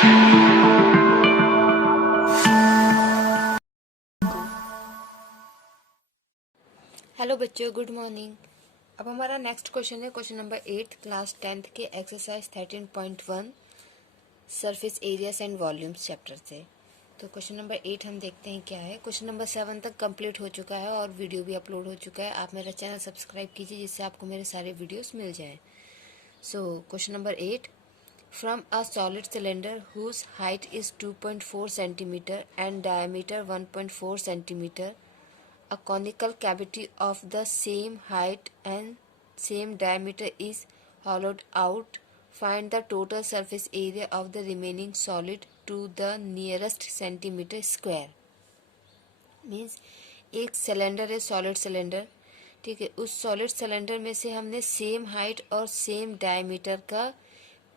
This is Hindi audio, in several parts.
हेलो बच्चों, गुड मॉर्निंग। अब हमारा नेक्स्ट क्वेश्चन है क्वेश्चन नंबर 8 क्लास 10th के exercise 13.1 surface areas and volumes chapter से। तो क्वेश्चन नंबर 8 हम देखते हैं क्या है। क्वेश्चन नंबर 7 तक कंप्लीट हो चुका है और वीडियो भी अपलोड हो चुका है। आप मेरा चैनल सब्सक्राइब कीजिए जिससे आपको मेरे सारे वीडियोस मिल जाएं। So question number 8, from a solid cylinder whose height is 2.4 centimetre and diameter 1.4 centimetre, a conical cavity of the same height and same diameter is hollowed out. Find the total surface area of the remaining solid to the nearest centimeter square. Means एक सिलेंडर है, सॉलिड सिलेंडर, ठीक है। उस सॉलिड सिलेंडर में से हमने सेम हाइट और सेम डायमीटर का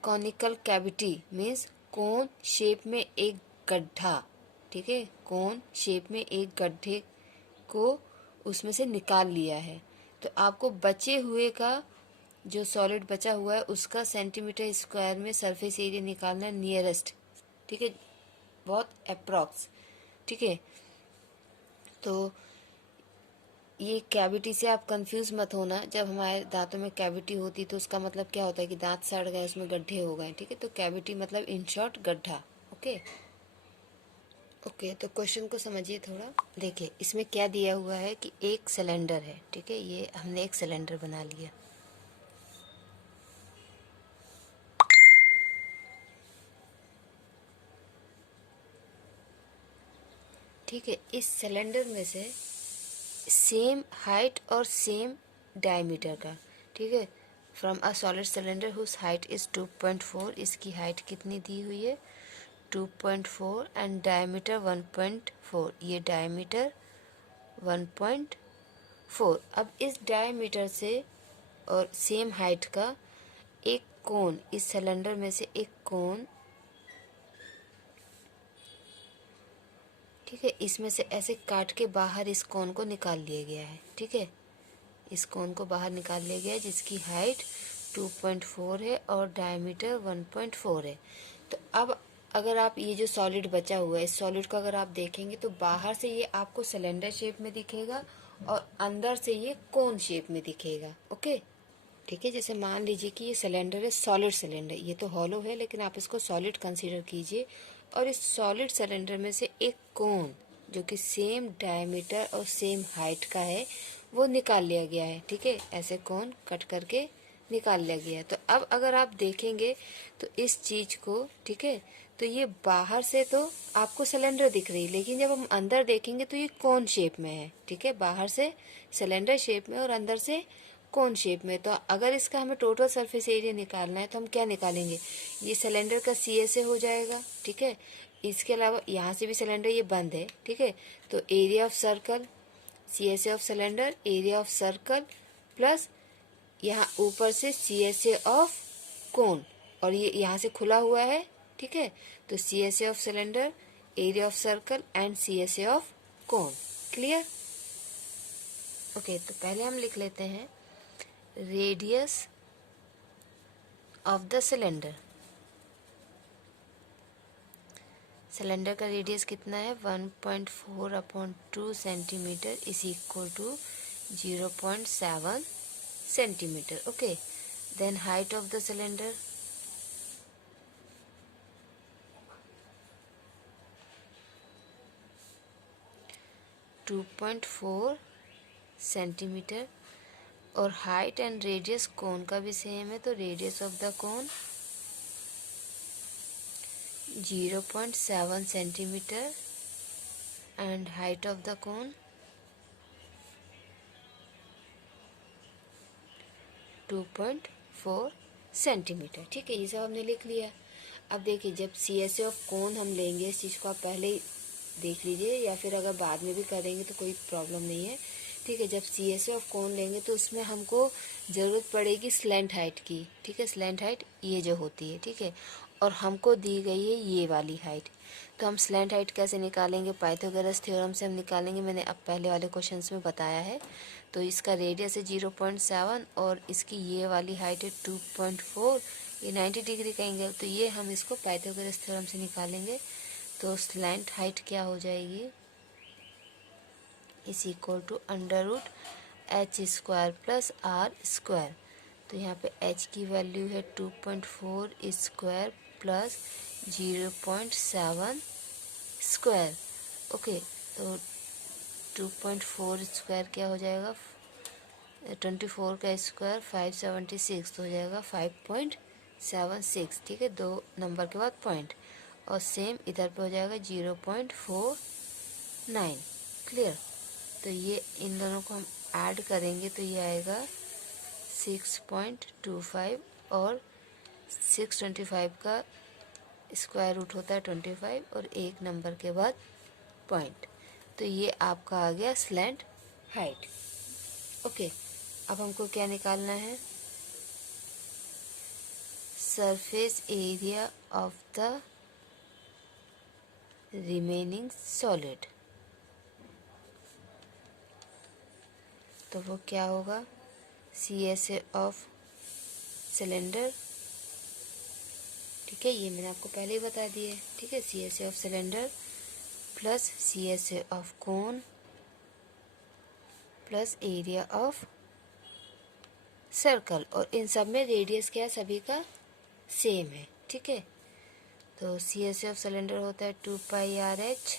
conical cavity means cone shape में एक गड्ढा, ठीक है, कोन शेप में एक गड्ढे को उसमें से निकाल लिया है। तो आपको बचे हुए का जो सॉलिड बचा हुआ है उसका सेंटीमीटर स्क्वायर में सरफेस एरिया निकालना है, नियरेस्ट, ठीक है, बहुत अप्रॉक्स, ठीक है। तो ये कैविटी से आप कंफ्यूज मत होना। जब हमारे दांतों में कैविटी होती तो उसका मतलब क्या होता है कि दांत सड़ गए, उसमें गड्ढे हो गए, ठीक है। तो कैविटी मतलब इन शॉर्ट गड्ढा। ओके ओके, तो क्वेश्चन को समझिए थोड़ा। देखिए इसमें क्या दिया हुआ है कि एक सिलेंडर है, ठीक है, ये हमने एक सिलेंडर बना लिया, ठीक है। इस सिलेंडर में से सेम हाइट और सेम डायमीटर का, ठीक है, from a solid cylinder whose height is 2.4, इसकी हाइट कितनी दी हुई है 2.4 एंड डायमीटर 1.4, ये डायमीटर 1.4। अब इस डायमीटर से और सेम हाइट का एक कोन, इस सिलेंडर में से एक कोन, ठीक है, इसमें से ऐसे काट के बाहर इस कोन को निकाल लिया गया है, ठीक है। इस कोन को बाहर निकाल लिया गया है जिसकी हाइट 2.4 है और डायमीटर 1.4 है। तो अब अगर आप ये जो सॉलिड बचा हुआ है, इस सॉलिड को अगर आप देखेंगे तो बाहर से ये आपको सिलेंडर शेप में दिखेगा और अंदर से ये कोन शेप में दिखेगा। ओके, ठीक है। जैसे मान लीजिए कि ये सिलेंडर है, सॉलिड सिलेंडर, ये तो हॉलो है लेकिन आप इसको सॉलिड कंसीडर कीजिए। और इस सॉलिड सिलेंडर में से एक कोन जो कि सेम डायमीटर और सेम हाइट का है वो निकाल लिया गया है, ठीक है। ऐसे कोन कट करके निकाल लिया गया है। तो अब अगर आप देखेंगे तो इस चीज को, ठीक है, तो ये बाहर से तो आपको सिलेंडर दिख रही है लेकिन जब हम अंदर देखेंगे तो ये कोन शेप में है, ठीक है। बाहर से सिलेंडर शेप में और अंदर से कोन शेप में। तो अगर इसका हमें टोटल सरफेस एरिया निकालना है तो हम क्या निकालेंगे, ये सिलेंडर का CSA हो जाएगा, ठीक है। इसके अलावा यहाँ से भी सिलेंडर ये बंद है, ठीक है। तो area of circle, CSA of cylinder, area of circle plus यहाँ ऊपर से CSA ऑफ कोन, और ये यहाँ से खुला हुआ है, ठीक है। तो CSA of cylinder, area of circle and CSA of cone. Clear? Okay, तो पहले हम लिख लेते हैं radius of the cylinder. Cylinder का रेडियस कितना है 1.4/2 centimetre is equal to 0.7 centimetre. Okay, then height of the cylinder, to 2.4 centimetre, और हाइट एंड रेडियस कोन का भी सेम है। तो radius of the cone 0.7 centimetre and height of the cone 2.4 centimetre, ठीक है। ये सब हमने लिख लिया। अब देखिए जब CSA ऑफ कोन हम लेंगे, इस चीज़ को आप पहले ही देख लीजिए या फिर अगर बाद में भी करेंगे तो कोई प्रॉब्लम नहीं है, ठीक है। जब CSA ऑफ कोन लेंगे तो उसमें हमको ज़रूरत पड़ेगी स्लैंट हाइट की, ठीक है। स्लैंट हाइट ये जो होती है, ठीक है, और हमको दी गई है ये वाली हाइट। तो हम स्लैंट हाइट कैसे निकालेंगे, पाइथागोरस थ्योरम से हम निकालेंगे, मैंने अब पहले वाले क्वेश्चंस में बताया है। तो इसका रेडियस है 0.7 और इसकी ये वाली हाइट है 2.4, ये 90 डिग्री का एंगल, तो ये हम इसको पाइथागोरस थ्योरम से निकालेंगे। तो स्लैंट हाइट क्या हो जाएगी, is equal to under root h square plus r square. तो यहाँ पे h की वैल्यू है 2.4 स्क्वायर प्लस 0.7 स्क्वायर। ओके, तो 2.4 स्क्वायर क्या हो जाएगा, 24 का स्क्वायर 576, तो हो जाएगा 5.76। ठीक है, 2 नंबर के बाद पॉइंट, और सेम इधर पे हो जाएगा 0.49। क्लियर। तो ये इन दोनों को हम ऐड करेंगे तो ये आएगा 6.25, और 625 का स्क्वायर रूट होता है 25, और एक नंबर के बाद पॉइंट। तो ये आपका आ गया स्लैंट हाइट। ओके, अब हमको क्या निकालना है, surface area of the remaining solid. तो वो क्या होगा, CSA ऑफ सिलेंडर। ठीक है, ये मैंने आपको पहले ही बता दिया है। ठीक है, CSA of cylinder plus CSA of cone plus area of circle, और इन सब में रेडियस क्या है, सभी का सेम है। ठीक है, तो CSA ऑफ सिलेंडर होता है 2πRh,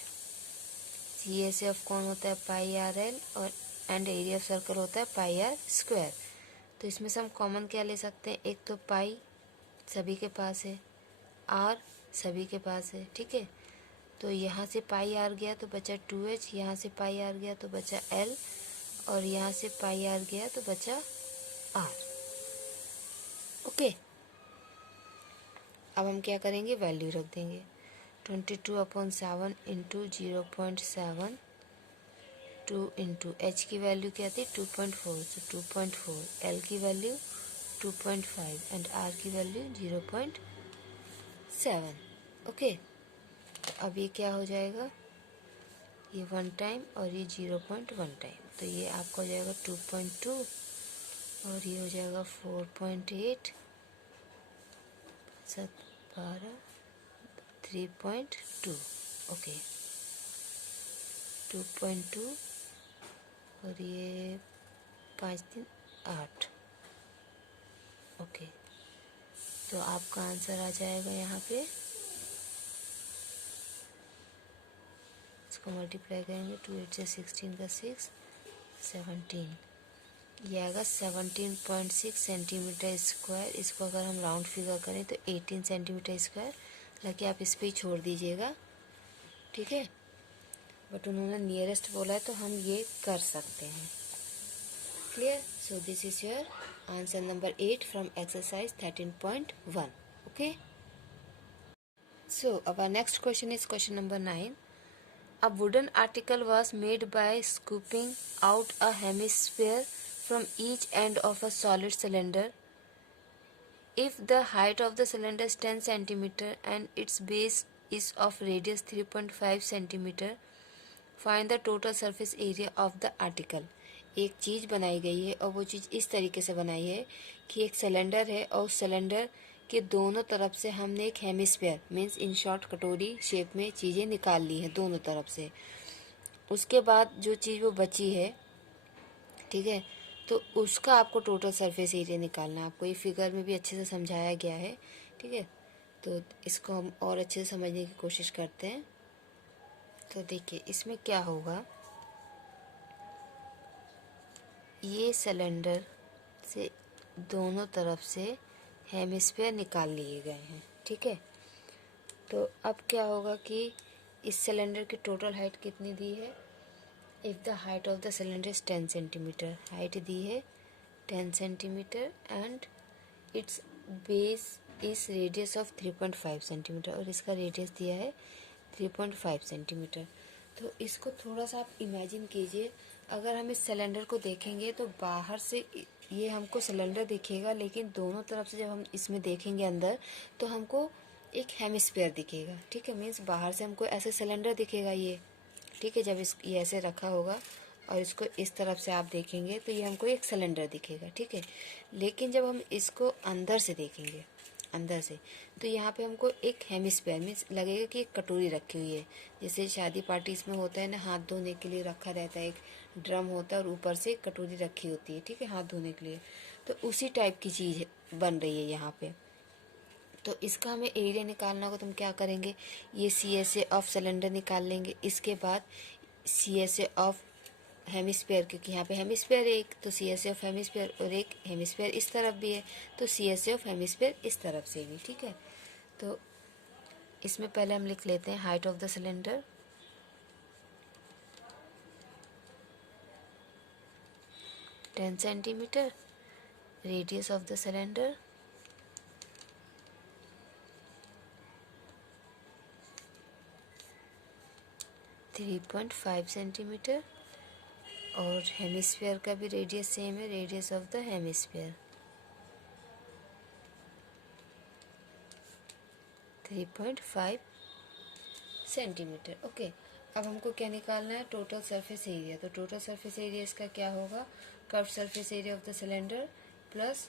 CSA ऑफ कोन होता है πRL, और एंड एरिया ऑफ सर्कल होता है πr स्क्वायर। तो इसमें से हम कॉमन क्या ले सकते हैं, एक तो पाई सभी के पास है, r सभी के पास है। ठीक है, तो यहाँ से पाई आर गया तो बचा 2h, यहाँ से पाई आर गया तो बचा l, और यहाँ से पाई आर गया तो बचा r। ओके, अब हम क्या करेंगे, वैल्यू रख देंगे। 22/7 इंटू 0.7, 2 इंटू एच की वैल्यू क्या थी 2.4, तो 2.4, एल की वैल्यू 2.5 एंड आर की वैल्यू 0.7। ओके, तो अब ये क्या हो जाएगा, ये 1 टाइम और ये 0.1 टाइम, तो ये आपका हो जाएगा 2.2, और ये हो जाएगा 4.8, 12, 3.2। ओके, 2.2 और ये 5 3 8। ओके, तो आपका आंसर आ जाएगा यहाँ पे, इसको मल्टीप्लाई करेंगे, 2 8 से 16 का 6, 17, ये आएगा 17.6 सेंटीमीटर स्क्वायर। इसको अगर हम राउंड फिगर करें तो 18 सेंटीमीटर स्क्वायर, हालांकि आप इस पर ही छोड़ दीजिएगा। ठीक है, बट उन्होंने नियरेस्ट बोला है तो हम ये कर सकते हैं। Clear. So this is your answer number 8 from exercise 13.1. Okay, so our next question is question number 9. A wooden article was made by scooping out a hemisphere from each end of a solid cylinder. If the height of the cylinder is 10 cm and its base is of radius 3.5 cm, find the total surface area of the article. एक चीज़ बनाई गई है और वो चीज़ इस तरीके से बनाई है कि एक सिलेंडर है और उस सिलेंडर के दोनों तरफ से हमने एक हेमिस्फीयर मीन्स इन शॉर्ट कटोरी शेप में चीज़ें निकाल ली हैं दोनों तरफ से। उसके बाद जो चीज़ वो बची है, ठीक है, तो उसका आपको टोटल सरफेस एरिया निकालना है। आपको ये फिगर में भी अच्छे से समझाया गया है। ठीक है, तो इसको हम और अच्छे से समझने की कोशिश करते हैं। तो देखिए इसमें क्या होगा, ये सिलेंडर से दोनों तरफ से हेमिस्फीयर निकाल लिए गए हैं। ठीक है, तो अब क्या होगा कि इस सिलेंडर की टोटल हाइट कितनी दी है, if the height of the cylinder is 10 centimetre, height दी है 10 centimetre and its base is radius of 3.5 centimetre, और इसका रेडियस दिया है 3.5 सेंटीमीटर। तो इसको थोड़ा सा आप इमेजिन कीजिए, अगर हम इस सिलेंडर को देखेंगे तो बाहर से ये हमको सिलेंडर दिखेगा, लेकिन दोनों तरफ से जब हम इसमें देखेंगे अंदर तो हमको एक हेमिस्फीयर दिखेगा। ठीक है, मीन्स बाहर से हमको ऐसे सिलेंडर दिखेगा ये। ठीक है, जब ये ऐसे रखा होगा और इसको इस तरफ से आप देखेंगे तो ये हमको एक सिलेंडर दिखेगा। ठीक है, लेकिन जब हम इसको अंदर से देखेंगे, अंदर से। तो यहाँ पे हमको एक हेमिस्फीयर मीन्स लगेगा कि एक कटोरी रखी हुई है, जैसे शादी पार्टीज में होता है ना, हाथ धोने के लिए रखा रहता है, एक ड्रम होता है और ऊपर से एक कटोरी रखी होती है, ठीक है, हाथ धोने के लिए। तो उसी टाइप की चीज़ बन रही है यहाँ पे। तो इसका हमें एरिया निकालना होगा, तो हम क्या करेंगे, ये CSA ऑफ सिलेंडर निकाल लेंगे। इसके बाद CSA ऑफ हेमिस्फीयर, क्योंकि यहाँ पे हेमिस्फीयर एक, तो CSA ऑफ हेमिस्फीयर, और एक हेमिस्फीयर इस तरफ भी है, तो CSA ऑफ हेमिस्फीयर इस तरफ से भी, ठीक है। तो इसमें पहले हम लिख लेते हैं height of the cylinder, 10 centimetre, radius of the cylinder 3.5 centimetre, और हेमिस्फीयर का भी रेडियस सेम है, radius of the hemisphere 3.5 centimetre. Okay, अब हमको क्या निकालना है, टोटल सरफेस एरिया। तो टोटल सरफेस एरिया इसका क्या होगा, curve surface area of the cylinder plus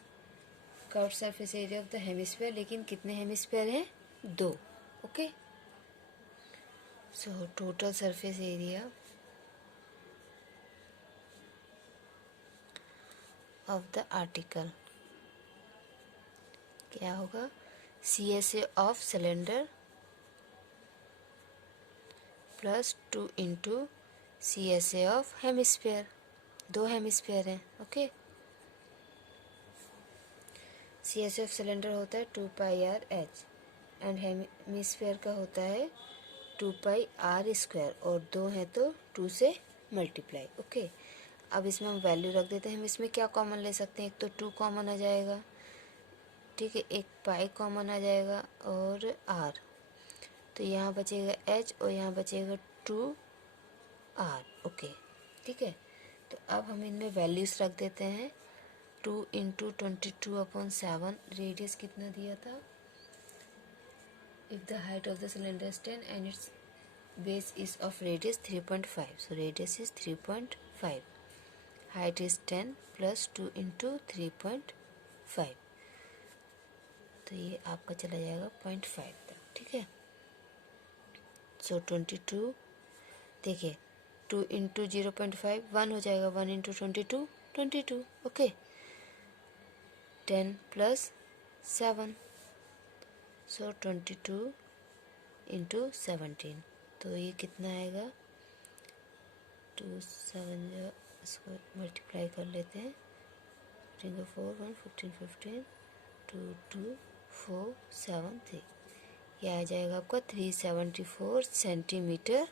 curve surface area of the hemisphere. लेकिन कितने हेमिस्फीयर हैं, 2। Okay, so total surface area of the article क्या होगा, CSA of cylinder plus 2 into CSA of hemisphere, 2 hemisphere हैं। ओके, CSA ऑफ सिलेंडर होता है 2πr/h एंड हेमिस्फीयर का होता है 2πr², और 2 हैं तो 2 से मल्टीप्लाई। ओके, अब इसमें हम वैल्यू रख देते हैं। हम इसमें क्या कॉमन ले सकते हैं, एक तो 2 कॉमन आ जाएगा, ठीक है, एक पाई कॉमन आ जाएगा और r, तो यहाँ बचेगा h और यहाँ बचेगा 2r। ओके, ठीक है, तो अब हम इनमें वैल्यूज रख देते हैं। 2 इंटू 22/7, रेडियस कितना दिया था, if the height of the cylinder is 10 and its base is of radius 3.5, so radius is 3.5, height is 10 plus 2 into 3.5, तो ये आपका चला जाएगा 0.5 तक, ठीक है। सो 22, देखिए 2 इंटू 0.5 1 हो जाएगा, 1 इंटू 22 22। ओके, 10 प्लस 7, सो 22 इंटू 17, तो ये कितना आएगा, 2 7 जो, इसको मल्टीप्लाई कर लेते हैं, 4 1 15 15 2 2 4 7 3, यह आ जाएगा आपका 374 सेंटीमीटर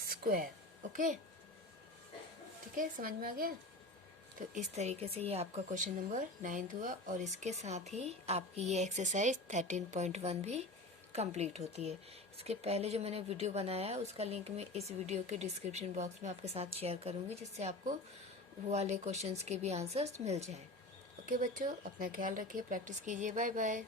स्क्वायर। ओके, ठीक है, समझ में आ गया। तो इस तरीके से ये आपका क्वेश्चन नंबर 9 हुआ, और इसके साथ ही आपकी ये एक्सरसाइज 13.1 भी कंप्लीट होती है। इसके पहले जो मैंने वीडियो बनाया है उसका लिंक मैं इस वीडियो के डिस्क्रिप्शन बॉक्स में आपके साथ शेयर करूँगी, जिससे आपको वो वाले क्वेश्चंस के भी आंसर्स मिल जाएं। ओके बच्चों, अपना ख्याल रखिए, प्रैक्टिस कीजिए, बाय बाय।